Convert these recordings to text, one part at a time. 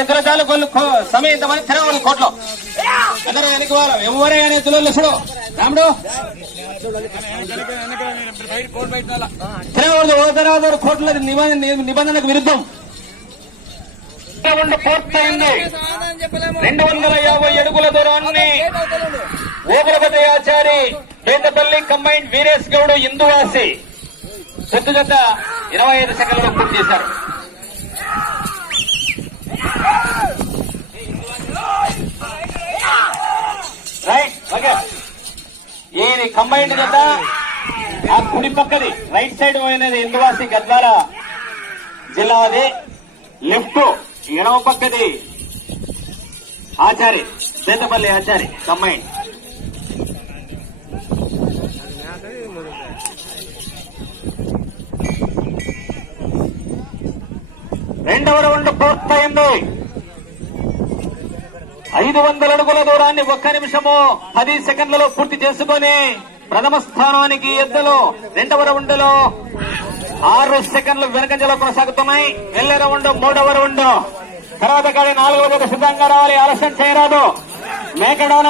ఎదురు చాలు కొలు సమయం ఇంతమంది తిరగవాలి కోట్లో అందరూ వెనక్కి వాళ్ళు ఎవరే కానీ ఎద్దులో చూడు రాముడు తిరగకూడదు. ఓ తర్వాత కోట్ల నిబంధనకు విరుద్ధం. పూర్తయింది. 250 అడుగుల దూరాన్ని ఓబులపతి ఆచారి పేదపల్లి కంబైండ్ వీరేష్ గౌడ్ ఇందువాసి చెట్టు జత 25 సెకండ్లలో పూర్తి చేశారు. Right okay. ఈ కంబైండ్ జత ఆ కుడి పక్కది రైట్ సైడ్ పోయినది ఇందువాసి గద్వాల జిల్లాది, లెఫ్ట్ ఎడమ పక్కది ఆచారి పేదపల్లి ఆచారి కంబైండ్. రెండవ రౌండ్ పూర్తయింది. 500 అడుగుల దూరాన్ని 1 నిమిషము 10 సెకండ్లలో పూర్తి చేసుకుని ప్రథమ స్థానానికి ఎద్దులు రెండవ రౌండ్ లో 6 సెకండ్లు వెనకంజలో కొనసాగుతున్నాయి. వెళ్ళే రౌండ్ మూడవ రౌండ్. తర్వాత కాడి 4వ జత సిద్ధంగా రావాలి. ఆలస్యం చేయరాదు. మేకడోన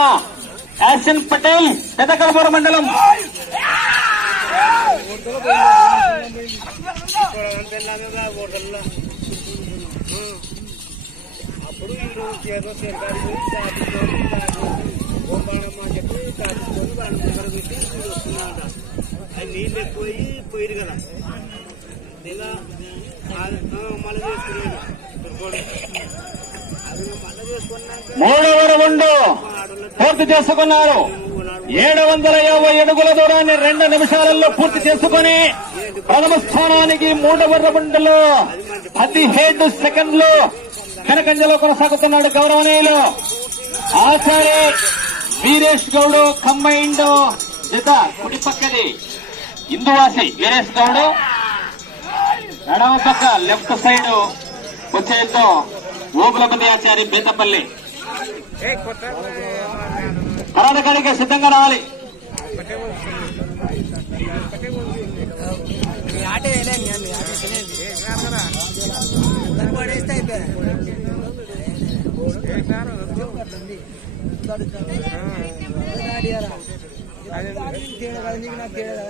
యాసిన్ పటేల్ పెదకలపూర్ మండలం. అప్పుడు ఏదో సరికారు చెప్పి కాచుకొని వాళ్ళ దగ్గర పెట్టి వస్తున్నాడ. అది నీళ్ళు ఎక్కువయి పోయిరు కదా ఇలా మళ్ళీ చేసుకున్నాడు. మళ్ళీ చేసుకున్నాక 3వ రౌండ్ పూర్తి చేసుకున్నారు. 750 అడుగుల దూరాన్ని 2 నిమిషాలలో పూర్తి చేసుకుని ప్రథమ స్థానానికి 3వ రౌండ్ లో 17 సెకండ్లు వెనకంజలో కొనసాగుతున్నాడు. గౌరవనీయులు ఆచార్య వీరేష్ గౌడ్ కంబైండ్ జత కుడి పక్కది ఇందువాసి వీరేష్ గౌడ్, ఎడమ పక్క లెఫ్ట్ సైడ్ వచ్చేతో ఓబులపతి ఆచారి బేతపల్లి. తర్వాత కాడికి సిద్ధంగా రావాలి.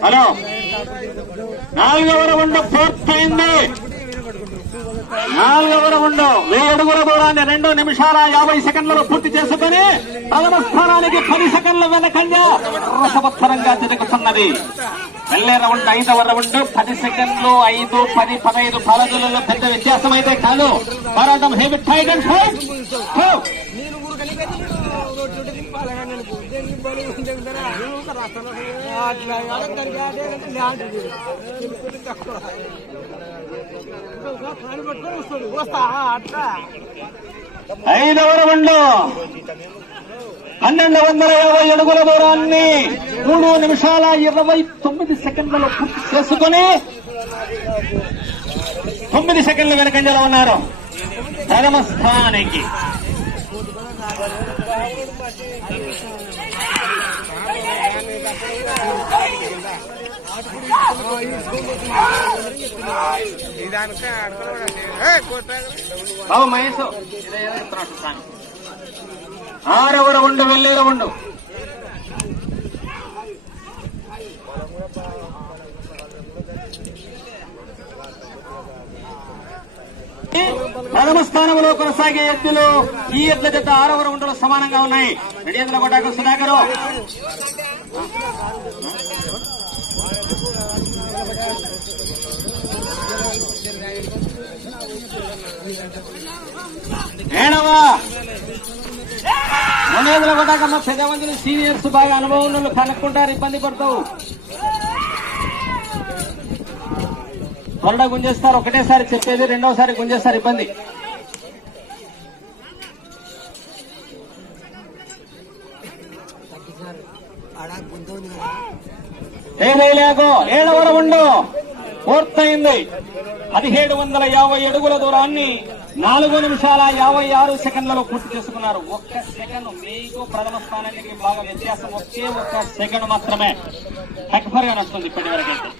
హలో, 4వ రౌండ్ పూర్తయింది. 4వ రౌండ్ 1000 అడుగుల దూరాన్ని 2 నిమిషాల 50 సెకండ్లలో పూర్తి చేసుకుని ప్రథమ స్థానానికి 10 సెకండ్ల వెనకంజ రసవత్తరంగా తిరుగుతున్నది. వెళ్ళే రౌండ్ 5వ రౌండ్ 10 సెకండ్లు 5, 10, 15 పాలకులలో పెద్ద వ్యత్యాసం అయితే కాదు. పోరాటం హెవీ టైట్ అండ్ ఫైట్. ఐదవ రౌండ్ 1250 అడుగుల దూరాన్ని 3 నిమిషాల 29 సెకండ్లలో పూర్తి చేసుకుని 9 సెకండ్లు వెనకంజలో ఉన్నారు ప్రథమ స్థానానికి. బాబు మహేష్ 6వ రౌండ్ వెళ్ళే రౌండ్. ప్రథమ స్థానంలో కొనసాగే ఎద్దులు ఈ ఎద్దుల జత 6వ రౌండ్ లో సమానంగా ఉన్నాయి. రెడ్డి కొట్టాక సుధాకర్ ఏడవ 200 కొట్టాకమ్మ పెద్ద మందిని సీనియర్స్ బాగా అనుభవం ఉన్న కనుక్కుంటారు, ఇబ్బంది పడతావు. త్వరగా గుంజేస్తారు. ఒకటేసారి చెప్పేది, రెండవసారి గుంజేస్తారు, ఇబ్బంది. ఏదేలేకో 7వ రౌండ్ పూర్తయింది. 1750 అడుగుల దూరాన్ని 4 నిమిషాల 56 సెకండ్లలో పూర్తి చేసుకున్నారు. 1 సెకండ్ మీకు ప్రథమ స్థానానికి బాగా వ్యత్యాసం. ఒకే 1 సెకండ్ మాత్రమే హెక్ఫర్ గా నడుస్తుంది ఇప్పటి వరకైతే.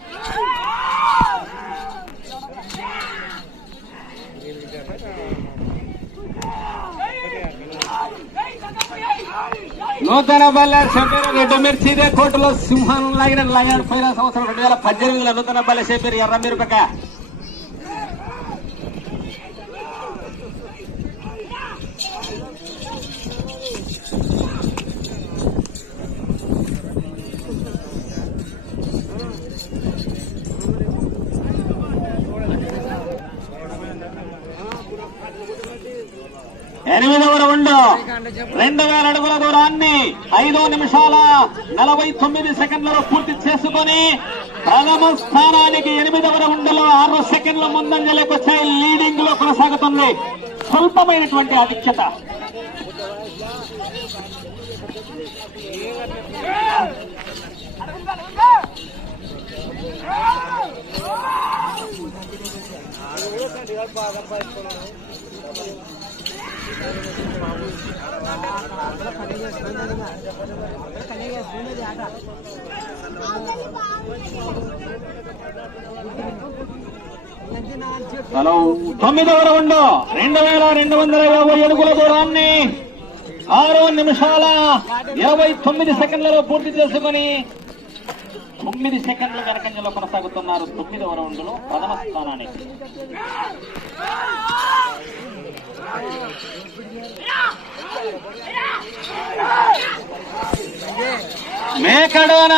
నూతన బల్లె షబీర్ రెడ్డి మిర్చి ఇదే కోర్టులో సింహాన్ని లాగినాడు పోయిన సంవత్సరం 2018లో నూతన బల్లె షబీర్ ఎర్ర మిరపక ఎనిమిదవ రౌండ్ 2000 అడుగుల దూరాన్ని 5 నిమిషాల 49 సెకండ్లలో పూర్తి చేసుకుని ప్రథమ స్థానానికి 8వ రౌండ్ లో 6 సెకండ్ల ముందంజలోకి వచ్చాయి. లీడింగ్ లో కొనసాగుతుంది. స్వల్పమైనటువంటి ఆధిక్యత. హలో 9వ రౌండ్ 2250 అడుగుల దూరాన్ని 6 నిమిషాల 29 సెకండ్లలో పూర్తి చేసుకుని 9 సెకండ్ల వెనకంజలో కొనసాగుతున్నారు. 9వ రౌండ్ లో ప్రథమ స్థానానికి. మేకడోన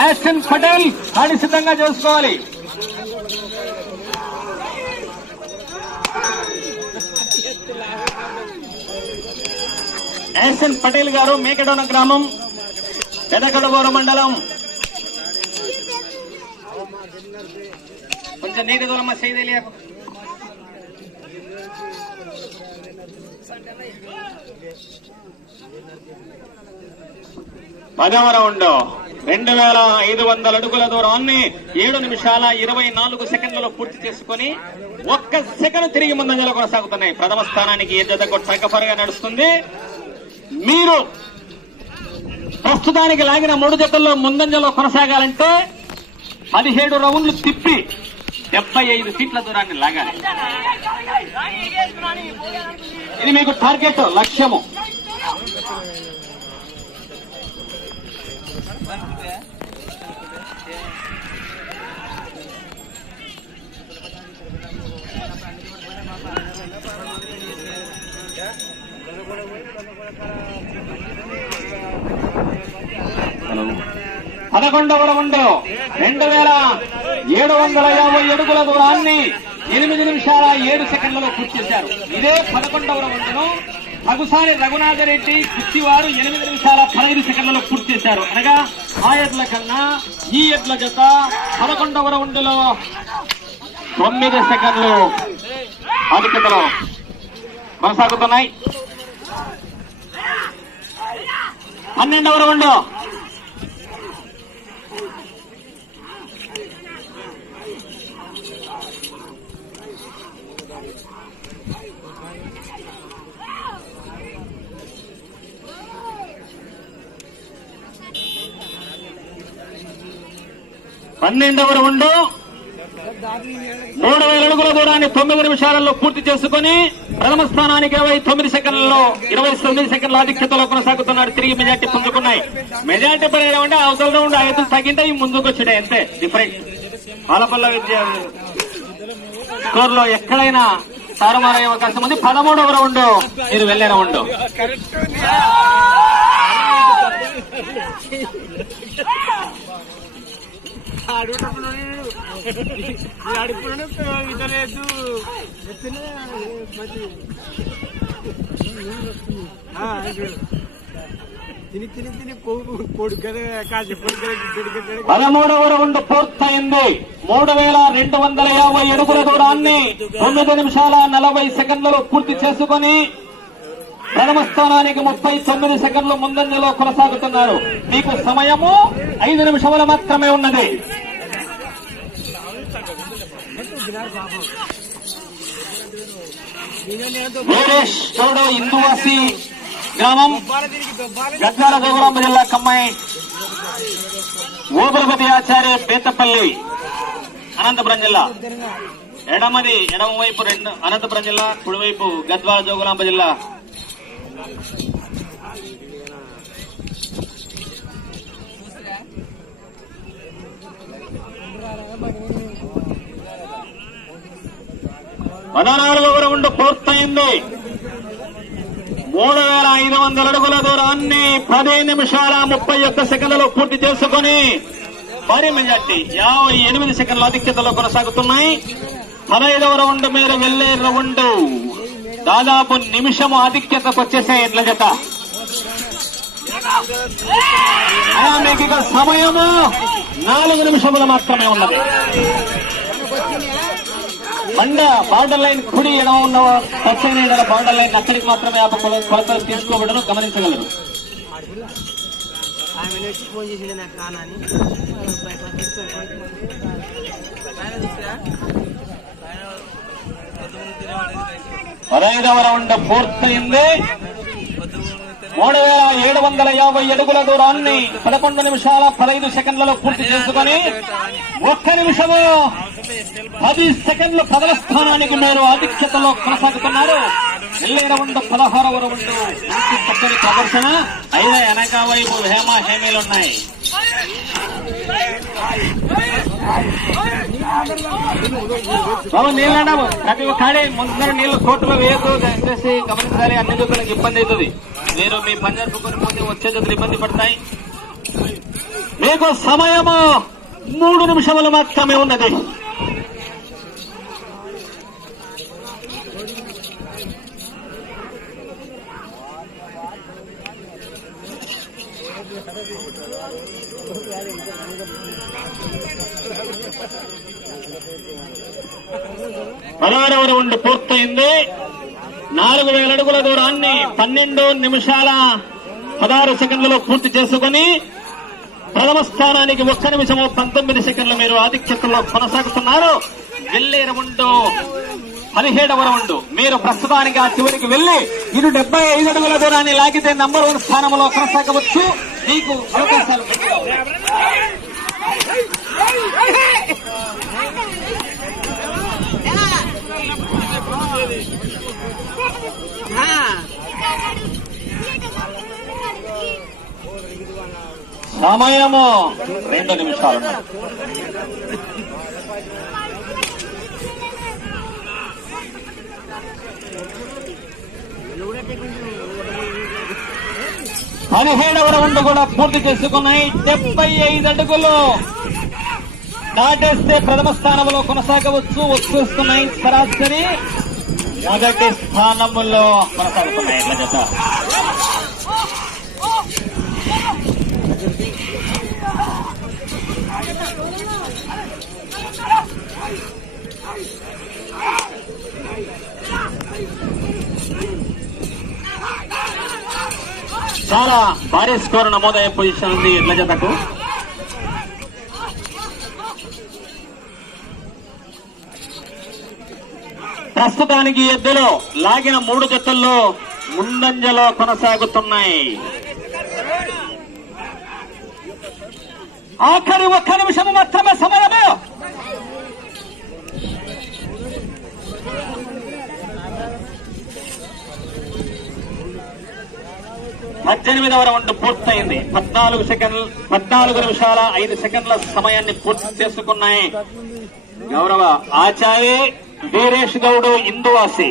యాసిన్ పటేల్ ఆడి సిద్ధంగా చేసుకోవాలి. యాసిన్ పటేల్ గారు మేకడోన గ్రామం, పెదకడబోరు మండలం. కొంచెం నీటి దూరమ్మా చేయదలియా. 10వ రౌండ్ 2500 అడుగుల దూరాన్ని 7 నిమిషాల 24 సెకండ్లలో పూర్తి చేసుకుని 1 సెకండ్ తిరిగి ముందంజలో కొనసాగుతున్నాయి. ప్రథమ స్థానానికి ఏ జత చక్కపరగా నడుస్తుంది. మీరు ప్రస్తుతానికి లాగిన 3 జతల్లో ముందంజలో కొనసాగాలంటే 17 రౌండ్లు తిప్పి 75 సీట్ల దూరాన్ని లాగాలి. ఇది మీకు టార్గెట్, లక్ష్యము. పదకొండవ రౌండ్ 2750 అడుగుల దూరాన్ని 8 నిమిషాల 7 సెకండ్లలో పూర్తి చేశారు. ఇదే 11వ రౌండ్ ను పగుసాని రఘునాథరెడ్డి కుర్తివారు 8 నిమిషాల 15 సెకండ్లలో పూర్తి చేశారు. అనగా ఆ ఎడ్ల కన్నా ఈ ఎడ్ల జత 11వ రౌండ్ లో 9 సెకండ్లు ఆధిక్యతలో కొనసాగుతున్నాయి. 12వ రౌండ్ 12వ రౌండ్ 3000 అడుగుల దూరాన్ని 9 నిమిషాలలో పూర్తి చేసుకుని ప్రథమ స్థానానికి 29 సెకండ్ల ఆధిక్యతలో కొనసాగుతున్నారు. తిరిగి మెజార్టీ పుంజుకున్నాయి. మెజార్టీ పడేయడం అంటే అవతల రౌండ్ 5 తగ్గింటే ఈ ముందుకు వచ్చాయి. అంతే డిఫరెంట్. పాలపల్ల విద్య స్కోర్ లో ఎక్కడైనా తారుమారయ్యే అవకాశం ఉంది. 13వ రౌండ్ మీరు వెళ్లే రౌండ్. తిని తిని తిని పొడుగు కాసి 13వ రౌండ్ పూర్తయింది. 3250 అడుగుల దూరాన్ని 9 నిమిషాల 40 సెకండ్లలో పూర్తి చేసుకుని ప్రథమ స్థానానికి 39 సెకండ్లు ముందంజలో కొనసాగుతున్నారు. మీకు సమయము 5 నిమిషాలు మాత్రమే ఉన్నది. వీరేష్ గౌడ ఇందువాసి గ్రామం, గద్వాల జోగులాంబ జిల్లా కమ్మాయి. ఓబులపతి ఆచార్య బేతపల్లి, అనంతపురం జిల్లా. ఎడమవైపు అనంతపురం జిల్లా, కుడివైపు గద్వాల జోగులాంబ జిల్లా. 14వ రౌండ్ పూర్తయింది. 3500 అడుగుల దూరాన్ని 10 నిమిషాల 31 సెకండ్లలో పూర్తి చేసుకుని భారీ మెజార్టీ 58 సెకండ్ల ఆధిక్యతలో కొనసాగుతున్నాయి. 15వ రౌండ్ మీరు వెళ్లే రౌండ్ దాదాపు నిమిషము ఆధిక్యతకు వచ్చేసే ఎడ్ల జత. మీకు ఇక సమయము 4 నిమిషములు మాత్రమే ఉన్నది. బండ బార్డర్ లైన్ కుడి ఎడమ ఉన్న టచ్ అయిన బార్డర్ లైన్ అక్కడికి మాత్రమే ఆ కొలతలు తీసుకోబడను గమనించగలరు. ఫోన్ చేసిండే నాకు కానని 15వ రౌండ్ పూర్తయింది. 3750 అడుగుల దూరాన్ని 11 నిమిషాల 15 సెకండ్లలో పూర్తి చేసుకుని 1 నిమిషము 10 సెకండ్లు ప్రథమ స్థానానికి మీరు ఆధిక్యతలో కొనసాగుతున్నారు. వెళ్లే రౌండ్ 16వ రౌండ్ చక్కని ప్రదర్శన. అయితే వెనక వైపు హేమీలున్నాయి. నీళ్ళన్నాము ప్రతి ఒక్కడే ముందు నీళ్లు కోర్టులో వేయదు. దయచేసి గమనించాలి. అన్ని జతులకు ఇబ్బంది అవుతుంది. మీరు మీ పని జరుపుకొని పోతే వచ్చే జతులు ఇబ్బంది పడతాయి. మీకు సమయము 3 నిమిషములు మాత్రమే ఉన్నది. రౌండ్ పూర్తయింది. 4000 అడుగుల దూరాన్ని 12 నిమిషాల 16 సెకండ్లలో పూర్తి చేసుకుని ప్రథమ స్థానానికి 1 నిమిషము 19 సెకండ్లు మీరు ఆధిక్యతలో కొనసాగుతున్నారు. వెళ్లే రౌండ్ 17వ రౌండ్ మీరు ప్రస్తుతానికి ఆ చివరికి వెళ్లి ఇటు 75 అడుగుల దూరాన్ని లాగితే నంబర్ 1 స్థానంలో కొనసాగవచ్చు. మీకు అవకాశాలు సమయము 2 నిమిషాలు. పదిహేడవ రౌండ్ కూడా పూర్తి చేసుకున్నాయి. 75 అడుగులు దాటేస్తే ప్రథమ స్థానంలో కొనసాగవచ్చు. వచ్చేస్తున్నాయి సరాసరి మొదటి స్థానంలో కొనసాగుతున్నాయి ఎట్ల జత. చాలా భారీ స్కోర్ నమోదయ్యే పొజిషన్ ఉంది ఎడ్ల జతకు. ప్రస్తుతానికి ఎద్దులో లాగిన 3 జతల్లో ముందంజలో కొనసాగుతున్నాయి. ఆఖరి 1 నిమిషం మాత్రమే సమయము. పద్దెనిమిదవ రౌండ్ పూర్తయింది. 14 నిమిషాల 5 సెకండ్ల సమయాన్ని పూర్తి చేసుకున్నాయి. గౌరవ ఆచార్య వీరేష్ గౌడ్ ఇందువాసి.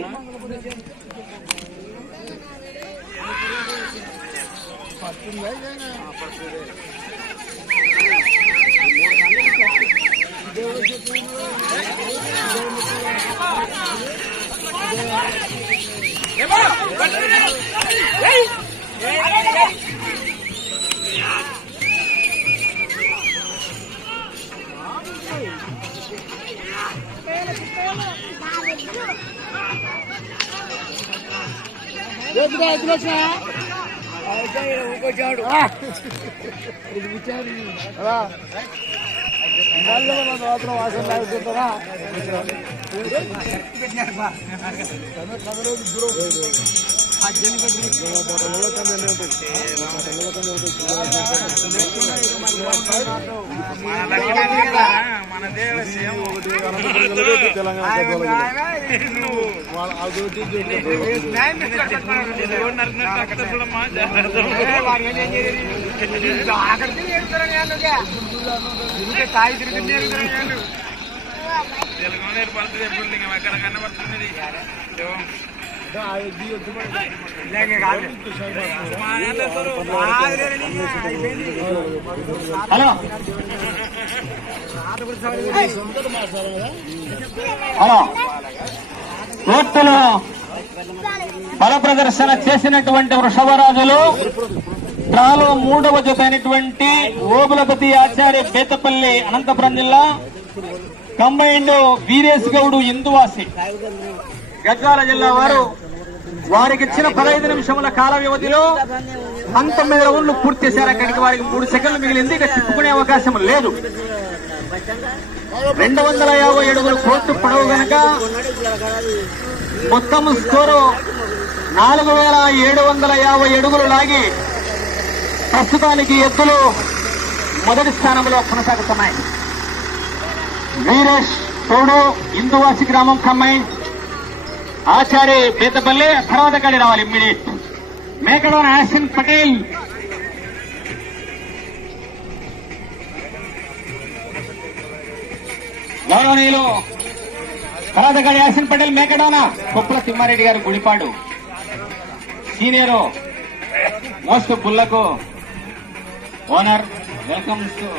వాసన లాగుతుంటారా హలో హలో కోర్టులో బల ప్రదర్శన చేసినటువంటి వృషభరాజులు డ్రాలో 3వ జత అయినటువంటి ఓబులపతి ఆచార్య బేతపల్లి అనంతపురం జిల్లా కంబైండ్ వీరేష్ గౌడ్ ఇందువాసి గద్వాల జిల్లా వారికి ఇచ్చిన 15 నిమిషముల కాల వ్యవధిలో 19 రౌండ్లు పూర్తి చేశారు. అక్కడికి వారికి 3 సెకండ్లు మిగిలింది. ఇక తిప్పుకునే అవకాశం లేదు. 250 అడుగులు కోర్టు పొడవు గనక మొత్తం స్కోరు 4750 అడుగులు లాగి ప్రస్తుతానికి ఎద్దులు మొదటి స్థానంలో కొనసాగుతున్నాయి. వీరేష్ తోడు ఇందువాసి గ్రామం కంబైన్ ఆచార్య బేతపల్లి తర్వాత కాడి రావాలి. ఇమ్మీడియట్ మేకడోన్ యాసిన్ పటేల్ గౌరవనీయులు తర్వాత కాడి యాసిన్ పటేల్ మేకడోన కొప్పుల తిమ్మారెడ్డి గారు గుడిపాడు సీనియరు మోస్ట్ పుల్లకు ఓనర్ వెల్కమ్ టు